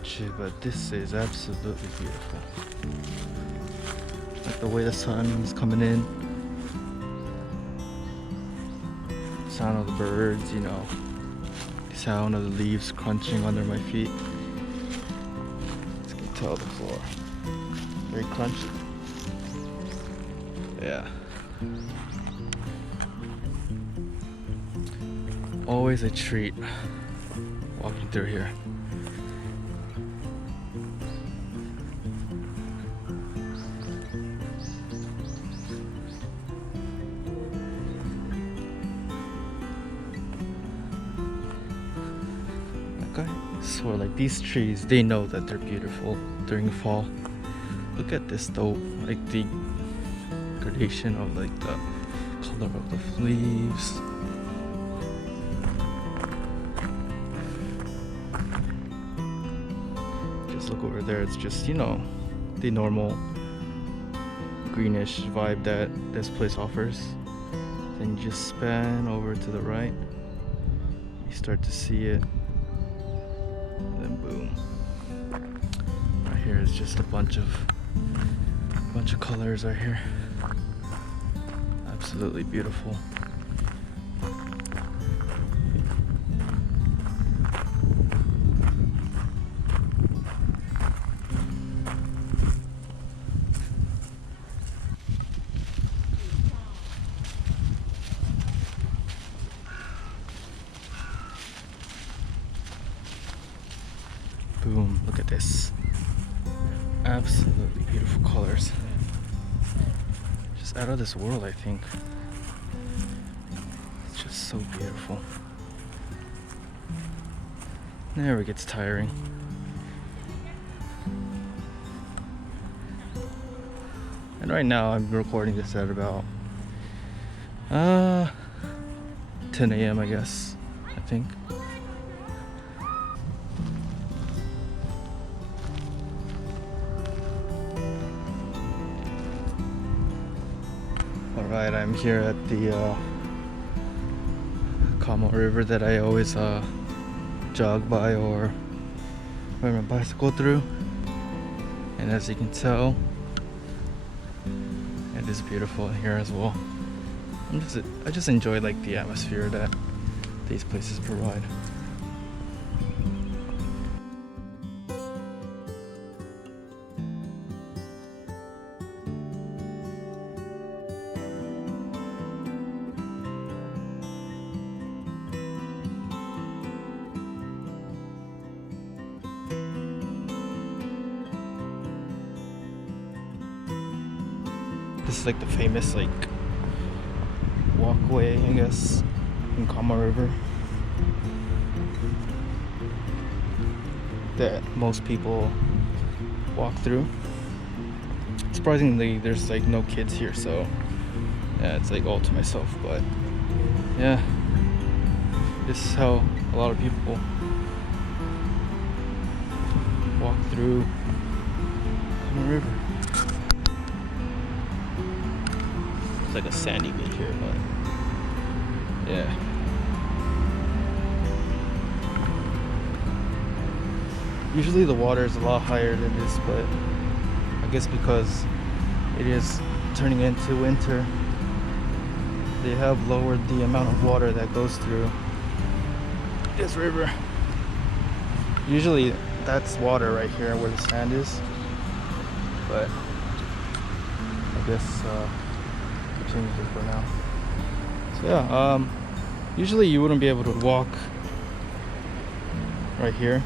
about you, but this is absolutely beautiful. Like the way the sun is coming in, sound of the birds, you know, the sound of the leaves crunching under my feet. As you can tell, the floor very crunchy. Yeah. Always a treat walking through here. Like I swear, like these trees, they know that they're beautiful during fall. Look at this though, like the gradation of like the color of the leaves. Just look over there, it's just, you know, the normal greenish vibe that this place offers. Then you just span over to the right, you start to see it, and then boom. Right here is just a bunch of colors right here. Absolutely beautiful. Boom, look at this. Absolutely beautiful colors. Just out of this world, I think. It's just so beautiful. Never gets tiring. And right now I'm recording this at about 10 a.m. I guess, I think. Alright, I'm here at the Kamo River that I always jog by or ride my bicycle through. And as you can tell, it is beautiful here as well. I just enjoy like the atmosphere that these places provide. This is like the famous like walkway, I guess, in Kamo River that most people walk through. Surprisingly, there's like no kids here, so yeah, it's like all to myself. But yeah, this is how a lot of people walk through Kamo River. It's like a sandy beach here, but yeah. Usually the water is a lot higher than this, but I guess because it is turning into winter, they have lowered the amount of water that goes through this river. Usually that's water right here where the sand is, but I guess changed it for now. So yeah, usually you wouldn't be able to walk right here.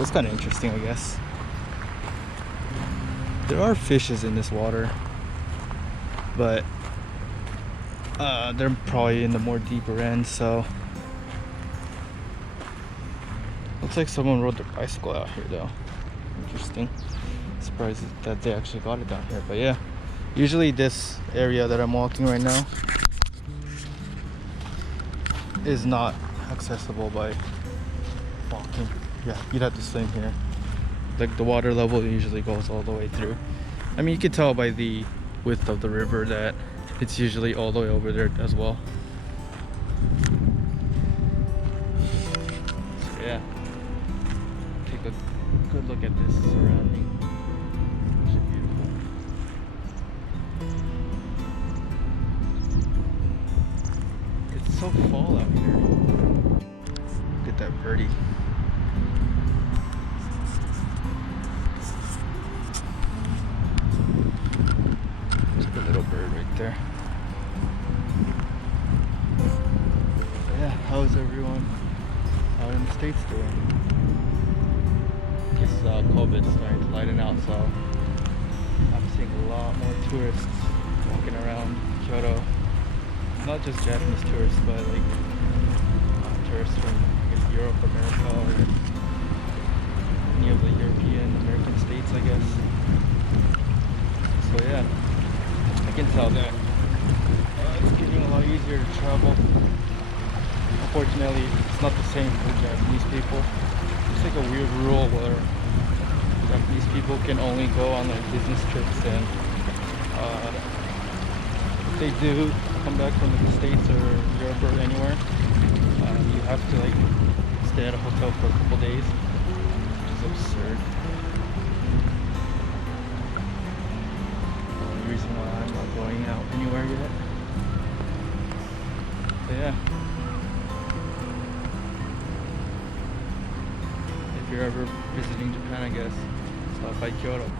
It's kind of interesting, I guess. There are fishes in this water, but they're probably in the more deeper end, so looks like someone rode their bicycle out here though. Interesting. Surprised that they actually got it down here, but yeah. Usually this area that I'm walking right now is not accessible by walking. Yeah, you'd have to swim here. Like the water level usually goes all the way through. I mean, you can tell by the width of the river that it's usually all the way over there as well. So yeah, take a good look at this surrounding. Actually beautiful. It's so fall out here. Look at that birdie. Just a little bird right there. Yeah, how's everyone out in the States doing? I guess COVID's starting to lighten out, so I'm seeing a lot more tourists walking around Kyoto. Not just Japanese tourists, but like tourists from I guess Europe, America, or any of the European, American states, I guess. So yeah, I can tell that it's getting a lot easier to travel. Unfortunately, it's not the same for Japanese people. It's like a weird rule where Japanese people can only go on like business trips, and if they do come back from the States or Europe or anywhere, you have to like stay at a hotel for a couple days, which is absurd. The only reason why I'm not going out anywhere yet. But yeah. If you're ever visiting Japan, I guess, stop by Kyoto.